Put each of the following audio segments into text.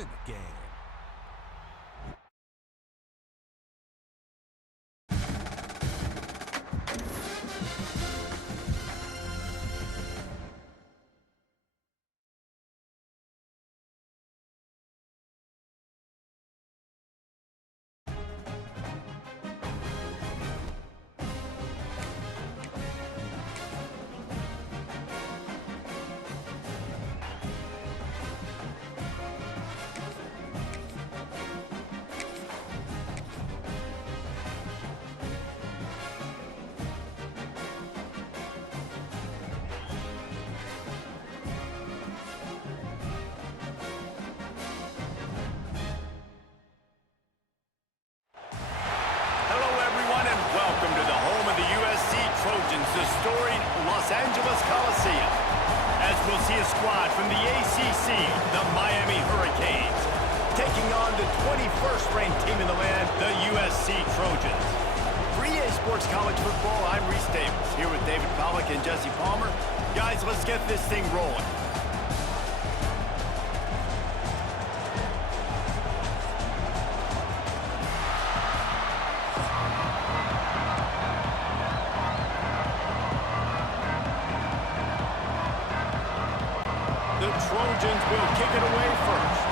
in the game. The storied Los Angeles Coliseum, as we'll see a squad from the ACC, the Miami Hurricanes, taking on the 21st ranked team in the land, the USC Trojans. For EA Sports College Football, I'm Reese Davis, here with David Pollack and Jesse Palmer. Guys, let's get this thing rolling. The Trojans will kick it away first.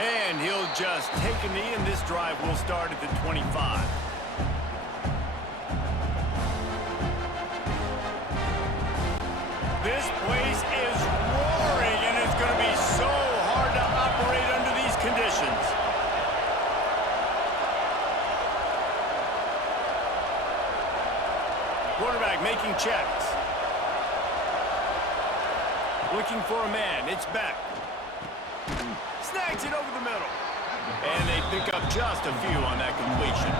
And he'll just take a knee, and this drive will start at the 25. This place is roaring, and it's going to be so hard to operate under these conditions. Quarterback making checks. Looking for a man. It's Beck. Snags it over the middle. And they pick up just a few on that completion.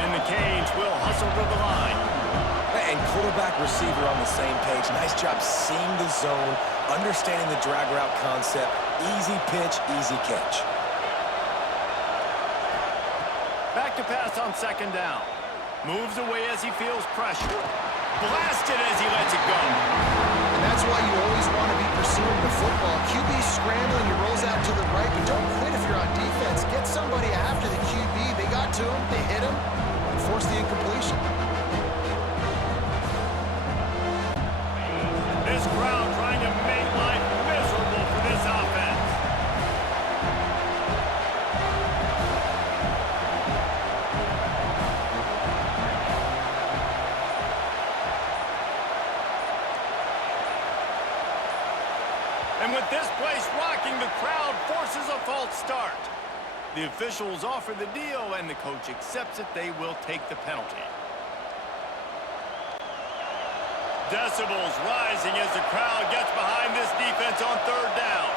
And the Canes will hustle to the line. And quarterback receiver on the same page. Nice job seeing the zone, understanding the drag route concept. Easy pitch, easy catch. Back to pass on second down. Moves away as he feels pressure. Blasted as he lets it go. And that's why you always want to be pursuing the football. QB scrambling, he rolls out to the right, but don't quit if you're on defense. Get somebody after the QB. They got to him, they hit him, and forced the incompletion. This crowd trying to make life miserable for this offense. And with this place rocking, the crowd forces a false start. The officials offer the deal, and the coach accepts it. They will take the penalty. Decibels rising as the crowd gets behind this defense on third down.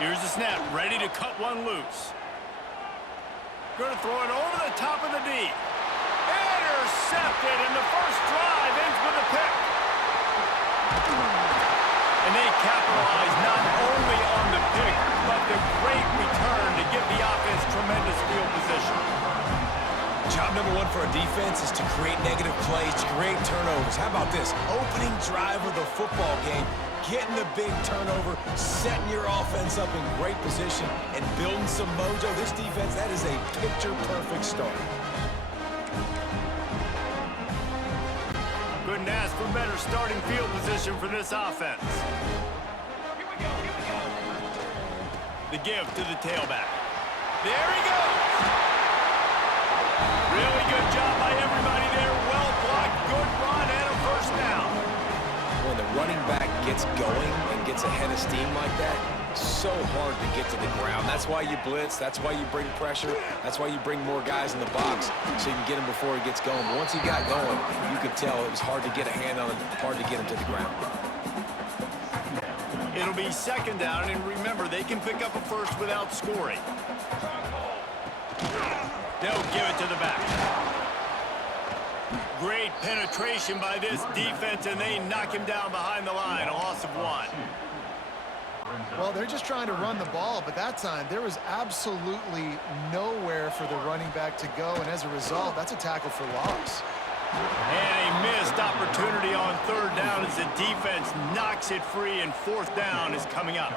Here's the snap, ready to cut one loose. Going to throw it over the top of the D. Intercepted, and the first drive ends with a pick. And they capitalize not only on the pick, but the great return to give the offense tremendous field position. Job number one for a defense is to create negative plays, to create turnovers. How about this? Opening drive of the football game, getting the big turnover, setting your offense up in great position, and building some mojo. This defense, that is a picture-perfect start. Couldn't ask for better starting field position for this offense. Here we go, here we go. The give to the tailback. There he goes! Really good job by everybody there. Well blocked, good run, and a first down. When the running back gets going and gets ahead of steam like that, so hard to get to the ground. That's why you blitz. That's why you bring pressure. That's why you bring more guys in the box so you can get him before he gets going. But once he got going, you could tell it was hard to get a hand on him, hard to get him to the ground. It'll be second down, and remember, they can pick up a first without scoring. They'll give it to the back. Great penetration by this defense, and they knock him down behind the line. A loss of 1. Well, they're just trying to run the ball, but that time there was absolutely nowhere for the running back to go, and as a result, that's a tackle for loss. And a missed opportunity on 3rd down as the defense knocks it free, and 4th down is coming up.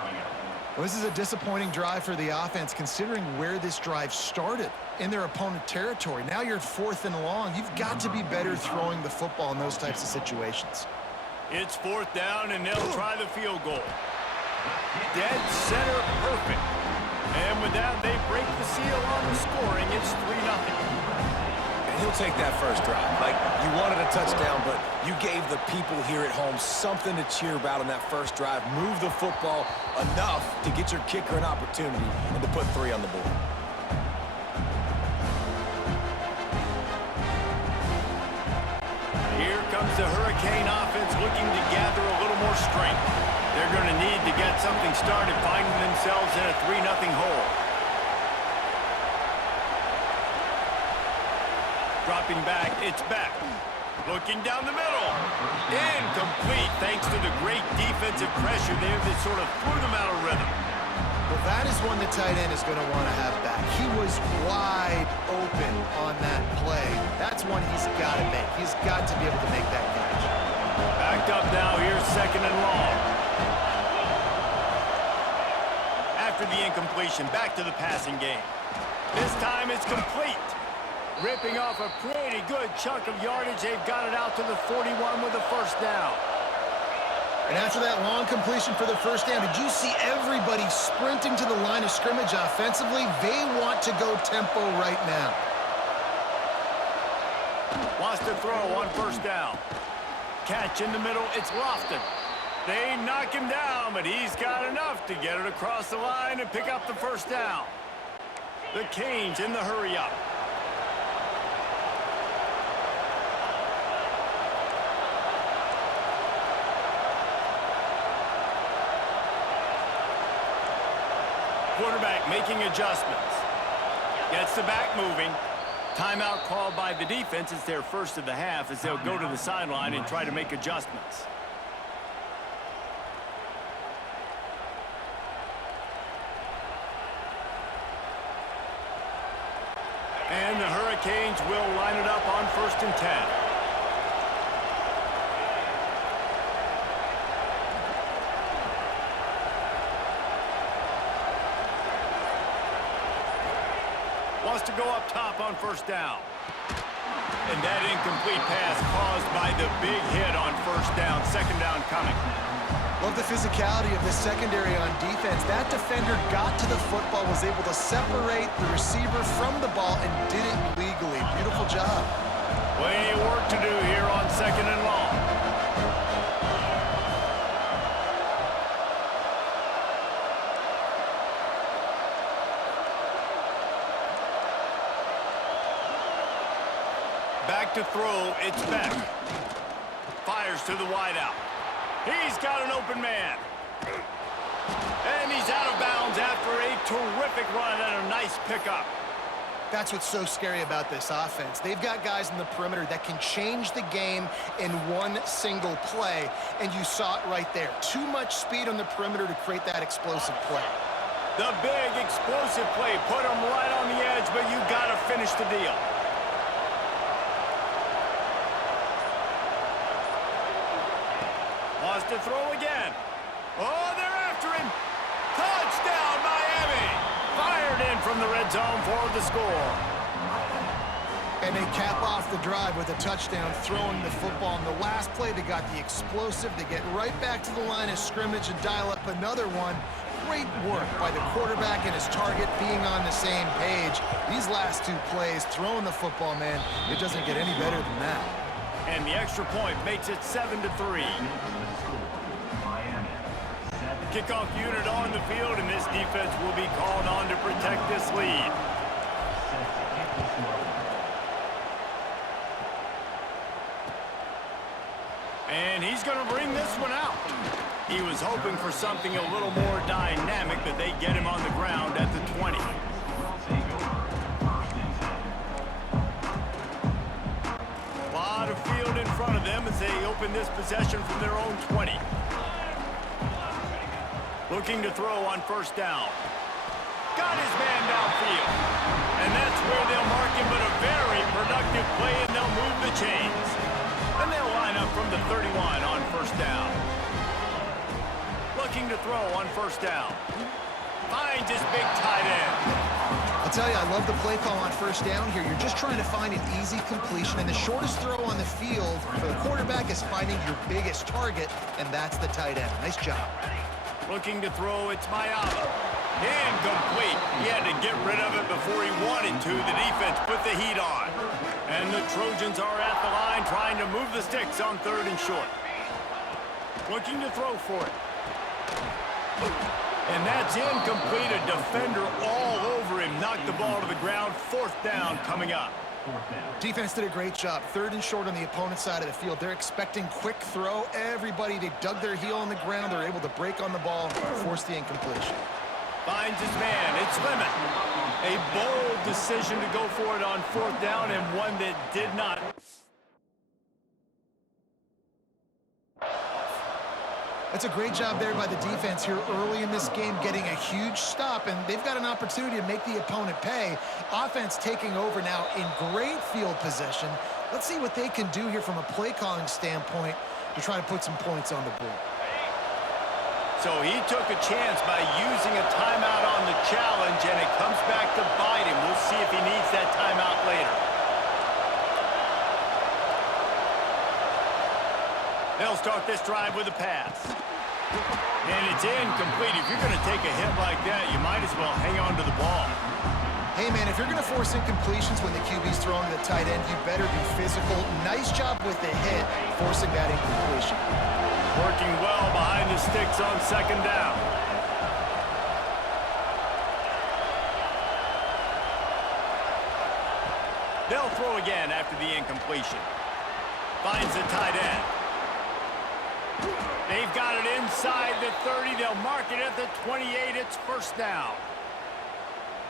Well, this is a disappointing drive for the offense, considering where this drive started, in their opponent territory. Now you're at 4th and long. You've got to be better throwing the football in those types of situations. It's 4th down, and they'll try the field goal. Dead center perfect. And with that, they break the seal on the scoring. It's 3-0. He'll take that first drive. Like, you wanted a touchdown, but you gave the people here at home something to cheer about on that first drive. Move the football enough to get your kicker an opportunity and to put 3 on the board. Here comes the Hurricane offense looking to gather a little more strength. They're going to need to get something started, finding themselves in a 3-0 hole. Dropping back, it's Beck. Looking down the middle. Incomplete, thanks to the great defensive pressure there that sort of threw them out of rhythm. Well, that is one the tight end is going to want to have back. He was wide open on that play. That's one he's got to make. He's got to be able to make that catch. Backed up now, here's 2nd and long. After the incompletion, back to the passing game. This time it's complete. Ripping off a pretty good chunk of yardage. They've got it out to the 41 with a 1st down. And after that long completion for the 1st down, did you see everybody sprinting to the line of scrimmage offensively? They want to go tempo right now. Wants to throw on 1st down. Catch in the middle, it's Lofton. They knock him down, but he's got enough to get it across the line and pick up the 1st down. The Canes in the hurry-up. Quarterback making adjustments. Gets the back moving. Timeout called by the defense. It's their first of the half as they'll go to the sideline and try to make adjustments. And the Hurricanes will line it up on 1st and 10. Wants to go up top on 1st down. And that incomplete pass caused by the big hit on 1st down. 2nd down coming. Love the physicality of the secondary on defense. That defender got to the football, was able to separate the receiver from the ball, and did it legally. Beautiful job. Plenty of work to do here on 2nd and long. Back to throw, it's Beck. Fires to the wideout. He's got an open man. And he's out of bounds after a terrific run and a nice pickup. That's what's so scary about this offense. They've got guys in the perimeter that can change the game in one single play, and you saw it right there. Too much speed on the perimeter to create that explosive play. The big explosive play put him right on the edge, but you got to finish the deal. Wants to throw again. Oh, they're after him. Touchdown, Miami. Fired in from the red zone for the score. And they cap off the drive with a touchdown, throwing the football. In the last play, they got the explosive. They get right back to the line of scrimmage and dial up another one. Great work by the quarterback and his target being on the same page. These last 2 plays, throwing the football, man, it doesn't get any better than that. And the extra point makes it 7-3. Kickoff unit on the field, and this defense will be called on to protect this lead. And he's going to bring this one out. He was hoping for something a little more dynamic, but they get him on the ground at the 20. A lot of as they open this possession from their own 20. Looking to throw on first down. Got his man downfield. And that's where they'll mark him, but a very productive play, and they'll move the chains. And they'll line up from the 31 on first down. Looking to throw on first down. Finds his big tight end. I'll tell you, I love the play call on first down here. You're just trying to find an easy completion, and the shortest throw on the field for the quarterback is finding your biggest target, and that's the tight end. Nice job. Looking to throw, it's Mayala. Incomplete. He had to get rid of it before he wanted to. The defense put the heat on. And the Trojans are at the line trying to move the sticks on 3rd and short. Looking to throw for it. And that's incomplete. A defender all over him. Knocked the ball to the ground. 4th down coming up. Defense did a great job. 3rd and short on the opponent's side of the field. They're expecting quick throw. Everybody, they dug their heel on the ground. They're able to break on the ball, force the incompletion. Finds his man. It's Lemon. A bold decision to go for it on 4th down, and one that did not. That's a great job there by the defense here early in this game, getting a huge stop, and they've got an opportunity to make the opponent pay. Offense taking over now in great field position. Let's see what they can do here from a play calling standpoint to try to put some points on the board. So he took a chance by using a timeout on the challenge, and it comes back to bite him. We'll see if he needs that timeout later. They'll start this drive with a pass. And it's incomplete. If you're going to take a hit like that, you might as well hang on to the ball. Hey, man, if you're going to force incompletions when the QB's throwing to the tight end, you better be physical. Nice job with the hit, forcing that incompletion. Working well behind the sticks on 2nd down. They'll throw again after the incompletion. Finds the tight end. They've got it inside the 30. They'll mark it at the 28. It's 1st down.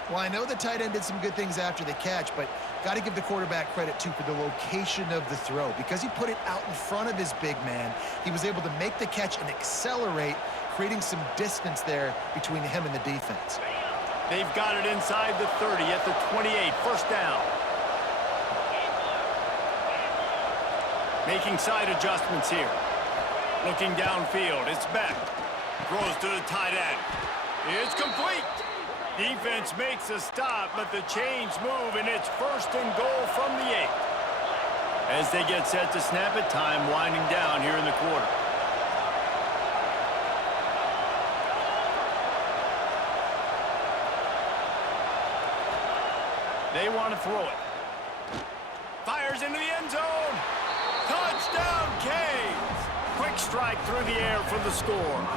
Well, I know the tight end did some good things after the catch, but got to give the quarterback credit, too, for the location of the throw. Because he put it out in front of his big man, he was able to make the catch and accelerate, creating some distance there between him and the defense. They've got it inside the 30 at the 28. 1st down. Making side adjustments here. Looking downfield, it's Beck. Throws to the tight end. It's complete. Defense makes a stop, but the chains move, and it's 1st and goal from the 8. As they get set to snap it, time winding down here in the quarter. They want to throw it. Fires into the end zone. Touchdown, Canes. Quick strike through the air for the score.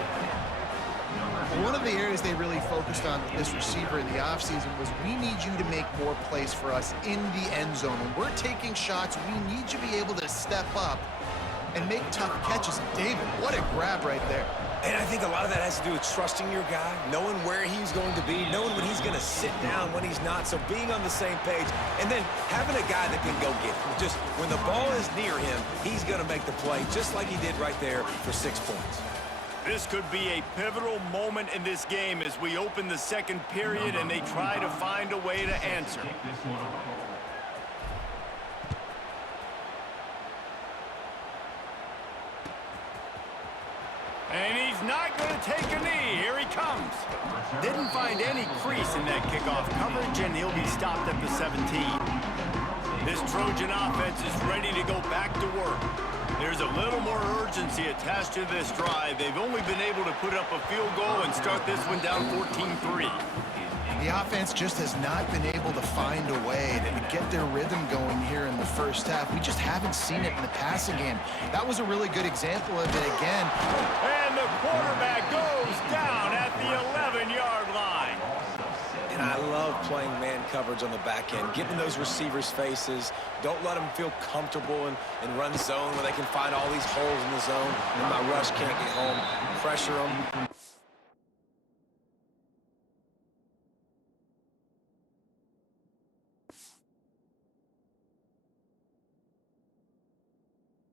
One of the areas they really focused on with this receiver in the offseason was, we need you to make more plays for us in the end zone. When we're taking shots, we need you to be able to step up and make tough catches. And David, what a grab right there. And I think a lot of that has to do with trusting your guy, knowing where he's going to be, knowing when he's going to sit down, when he's not, so being on the same page, and then having a guy that can go get it. Just when the ball is near him, he's going to make the play, just like he did right there for 6 points. This could be a pivotal moment in this game as we open the 2nd period and they try to find a way to answer. And he's not going to take a knee. Here he comes. Didn't find any crease in that kickoff coverage, and he'll be stopped at the 17. This Trojan offense is ready to go back to work. There's a little more urgency attached to this drive. They've only been able to put up a field goal and start this one down 14-3. The offense just has not been able to find a way to get their rhythm going here in the first half. We just haven't seen it in the passing game. That was a really good example of it again. And the quarterback goes down at the 11-yard line. And I love playing man coverage on the back end, getting those receivers' faces. Don't let them feel comfortable and run zone where they can find all these holes in the zone and my rush can't get home. Pressure them,